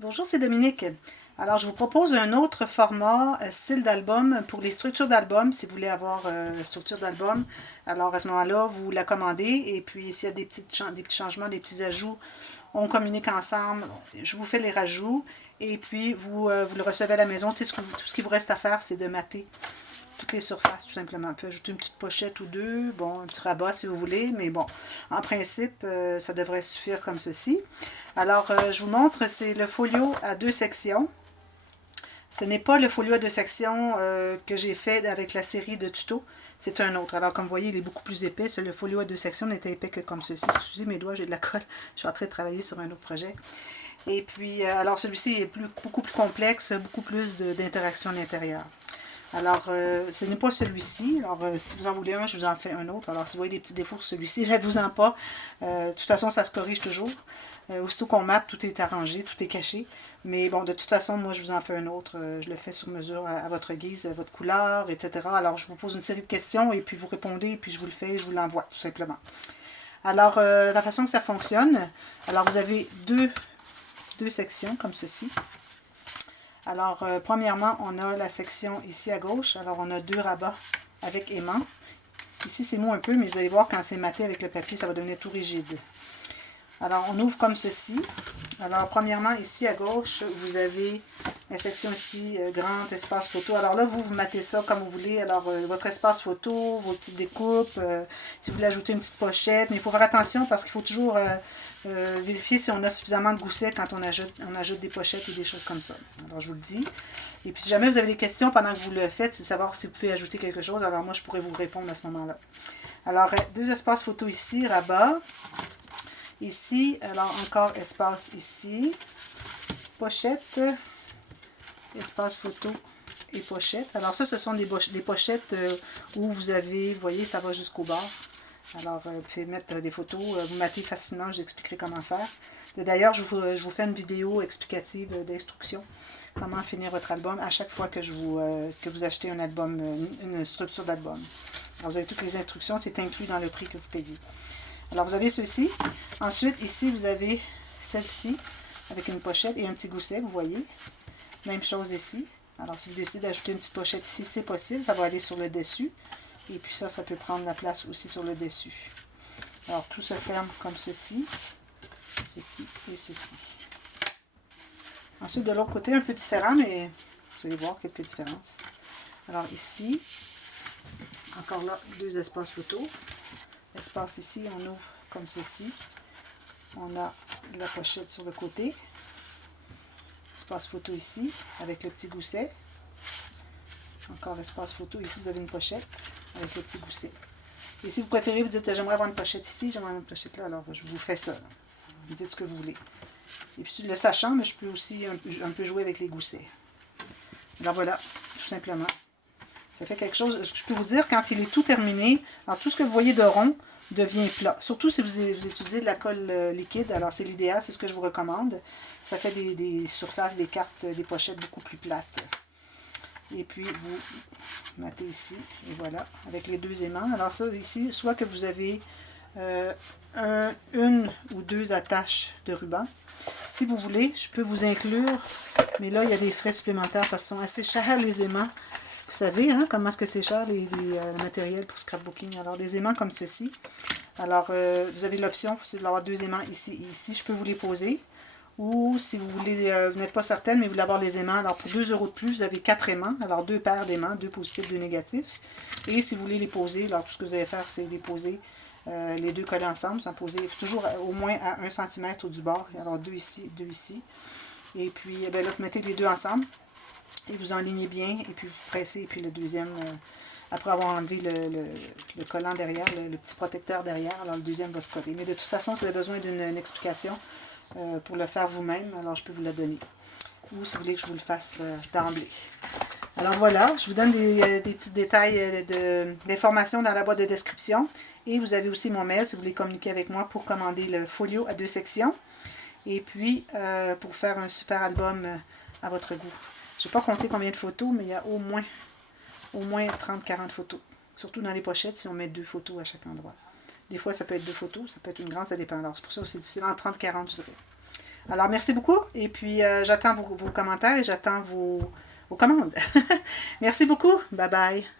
Bonjour, c'est Dominique. Alors, je vous propose un autre format, style d'album pour les structures d'album, si vous voulez avoir structure d'album. Alors, à ce moment-là, vous la commandez et puis s'il y a des petits changements, des petits ajouts, on communique ensemble, je vous fais les rajouts et puis vous le recevez à la maison. Tout ce qui vous reste à faire, c'est de mater toutes les surfaces, tout simplement. On peut ajouter une petite pochette ou deux, bon, un petit rabat si vous voulez, mais bon, en principe, ça devrait suffire comme ceci. Alors, je vous montre, c'est le folio à deux sections. Ce n'est pas le folio à deux sections que j'ai fait avec la série de tutos, c'est un autre. Alors, comme vous voyez, il est beaucoup plus épais. Le folio à deux sections n'était épais que comme ceci. Excusez mes doigts, j'ai de la colle. Je suis en train de travailler sur un autre projet. Et puis, alors celui-ci est beaucoup plus complexe, beaucoup plus d'interaction à l'intérieur. Alors, ce n'est pas celui-ci. Alors, si vous en voulez un, je vous en fais un autre. Alors, si vous voyez des petits défauts sur celui-ci, faites-vous-en pas. De toute façon, ça se corrige toujours. Aussitôt qu'on mate, tout est arrangé, tout est caché. Mais bon, de toute façon, moi, je vous en fais un autre. Je le fais sur mesure à votre guise, à votre couleur, etc. Alors, je vous pose une série de questions et puis vous répondez et puis je vous le fais, je vous l'envoie, tout simplement. Alors, la façon que ça fonctionne, alors vous avez deux sections comme ceci. Alors, premièrement, on a la section ici à gauche. Alors, on a deux rabats avec aimant. Ici, c'est mou un peu, mais vous allez voir quand c'est maté avec le papier, ça va devenir tout rigide. Alors, on ouvre comme ceci. Alors, premièrement, ici à gauche, vous avez la section ici, grand espace photo. Alors là, vous matez ça comme vous voulez. Alors, votre espace photo, vos petites découpes, si vous voulez ajouter une petite pochette. Mais il faut faire attention parce qu'il faut toujours vérifier si on a suffisamment de gousset quand on ajoute des pochettes ou des choses comme ça. Alors, je vous le dis. Et puis, si jamais vous avez des questions pendant que vous le faites, c'est savoir si vous pouvez ajouter quelque chose. Alors, moi, je pourrais vous répondre à ce moment-là. Alors, deux espaces photo ici, rabat. Ici, alors encore espace ici, pochette, espace photo et pochette. Alors ça, ce sont des pochettes où vous avez, vous voyez, ça va jusqu'au bord. Alors, vous pouvez mettre des photos, vous matez facilement, je vous expliquerai comment faire. D'ailleurs, je vous fais une vidéo explicative d'instruction, comment finir votre album à chaque fois que vous achetez un album, une structure d'album. Alors, vous avez toutes les instructions, c'est inclus dans le prix que vous payez. Alors, vous avez ceci. Ensuite, ici, vous avez celle-ci avec une pochette et un petit gousset, vous voyez. Même chose ici. Alors, si vous décidez d'ajouter une petite pochette ici, c'est possible. Ça va aller sur le dessus. Et puis ça peut prendre la place aussi sur le dessus. Alors, tout se ferme comme ceci. Ceci et ceci. Ensuite, de l'autre côté, un peu différent, mais vous allez voir quelques différences. Alors, ici, encore là, deux espaces photo. Espace ici, on ouvre comme ceci. On a la pochette sur le côté. Espace photo ici, avec le petit gousset. Encore espace photo. Ici, vous avez une pochette avec le petit gousset. Et si vous préférez, vous dites, j'aimerais avoir une pochette ici, j'aimerais une pochette là, alors je vous fais ça. Vous dites ce que vous voulez. Et puis, le sachant, mais je peux aussi un peu jouer avec les goussets. Alors voilà, tout simplement. Ça fait quelque chose, je peux vous dire, quand il est tout terminé, alors tout ce que vous voyez de rond devient plat. Surtout si vous utilisez de la colle liquide, alors c'est l'idéal, c'est ce que je vous recommande. Ça fait des surfaces, des cartes, des pochettes beaucoup plus plates. Et puis vous mettez ici, et voilà, avec les deux aimants. Alors ça, ici, soit que vous avez une ou deux attaches de ruban. Si vous voulez, je peux vous inclure, mais là, il y a des frais supplémentaires parce qu'ils sont assez chers, les aimants. Vous savez, hein, comment est-ce que c'est cher, le matériel pour scrapbooking. Alors, des aimants comme ceci. Alors, vous avez l'option, c'est d'avoir deux aimants ici et ici. Je peux vous les poser. Ou, si vous voulez, vous n'êtes pas certaine, mais vous voulez avoir les aimants. Alors, pour 2 € de plus, vous avez 4 aimants. Alors, deux paires d'aimants, deux positifs, deux négatifs. Et si vous voulez les poser, alors, tout ce que vous allez faire, c'est les poser, les deux collés ensemble. Sans poser toujours au moins à 1 cm du bord. Alors, deux ici, deux ici. Et puis, là, vous mettez les deux ensemble. Et vous enlignez bien, et puis vous pressez, et puis le deuxième, après avoir enlevé le collant derrière, le petit protecteur derrière, alors le deuxième va se coller. Mais de toute façon, si vous avez besoin d'une explication pour le faire vous-même, alors je peux vous la donner. Ou si vous voulez que je vous le fasse d'emblée. Alors voilà, je vous donne des petits détails d'informations dans la boîte de description. Et vous avez aussi mon mail si vous voulez communiquer avec moi pour commander le folio à deux sections. Et puis, pour faire un super album à votre goût. Je n'ai pas compté combien de photos, mais il y a au moins 30-40 photos. Surtout dans les pochettes, si on met deux photos à chaque endroit. Des fois, ça peut être deux photos, ça peut être une grande, ça dépend. Alors, c'est pour ça que c'est difficile, en 30-40, je dirais. Alors, merci beaucoup. Et puis, j'attends vos commentaires et j'attends vos commandes. Merci beaucoup. Bye bye.